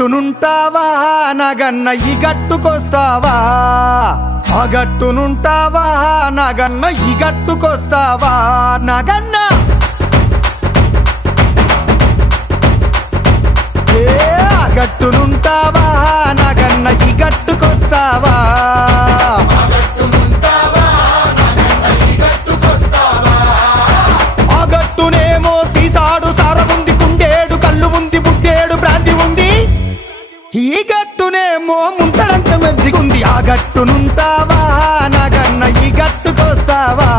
గట్టునుంటావా నగన్న ఈ గట్టుకొస్తావా ఆ గట్టునుంటావా నగన్న ఈ గట్టుకొస్తావా నగన్న ఆ గట్టునుంటావా నగన్న ఈ గట్టుకొస్తావా ఆ గట్టునేమో సీసాడు సారముంది కుండేడు కళ్ళు ఉంది బుడ్డేడు బ్రాంతి ఉంది ఈ గట్టునేమో ముంచడంత మంచిగుంది ఆ గట్టునుంటావా నగన్న ఈ గట్టుకొస్తావా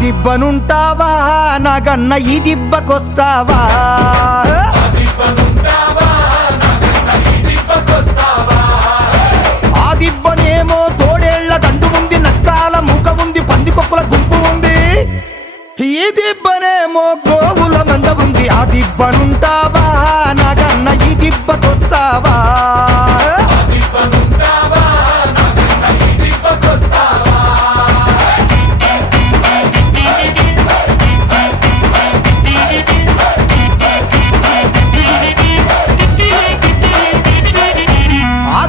దిబ్బనుంటావా నగన్న ఈ దిబ్బకొస్తావా ఆ దిబ్బనేమో తోడేళ్ల దండు ఉంది నక్కాల మూక ఉంది పందికొక్కుల గుంపు ఉంది ఈ దిబ్బనేమో గోవుల మంద ఉంది ఆ దిబ్బనుంటావా నగన్న ఈ దిబ్బకొస్తావా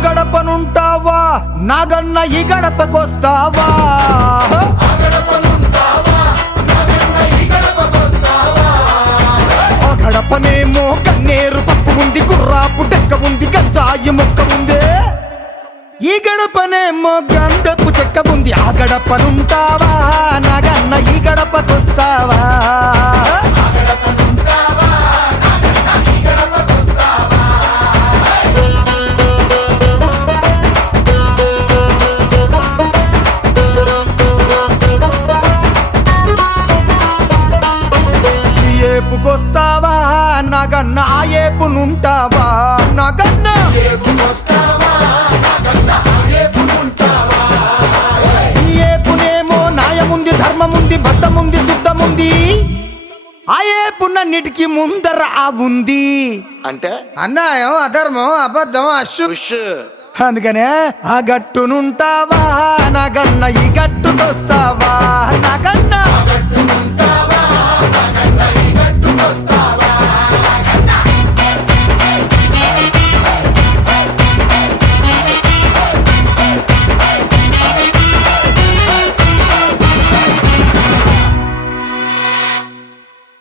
గడపనుంటావా నాగన్న ఈ గడపకొస్తావా ఆ గడపనేమో కన్నేరు పప్పు ఉంది కుర్రాపు డెక్క ఉంది గంజాయి మొక్క ఉంది ఈ గడపనేమో గంధపు చెక్క ఉంది ఆ గడపనుంటావా నాగన్న ఈ గడపకొస్తావా ఏపుకొస్తావా నగన్న ఆ ఏపునుంటావా నగన్న ఈ ఏపునేమో న్యాయముంది ధర్మముంది బద్దముంది శుద్ధముంది ఆ ఏపునన్నిటికీ ముందర ఆ ఉంది అంటే అన్యాయం అధర్మం అబద్ధం అశుష్ అందుకనే ఆ గట్టునుంటావా నగన్న ఈ గట్టుకొస్తావా నగన్న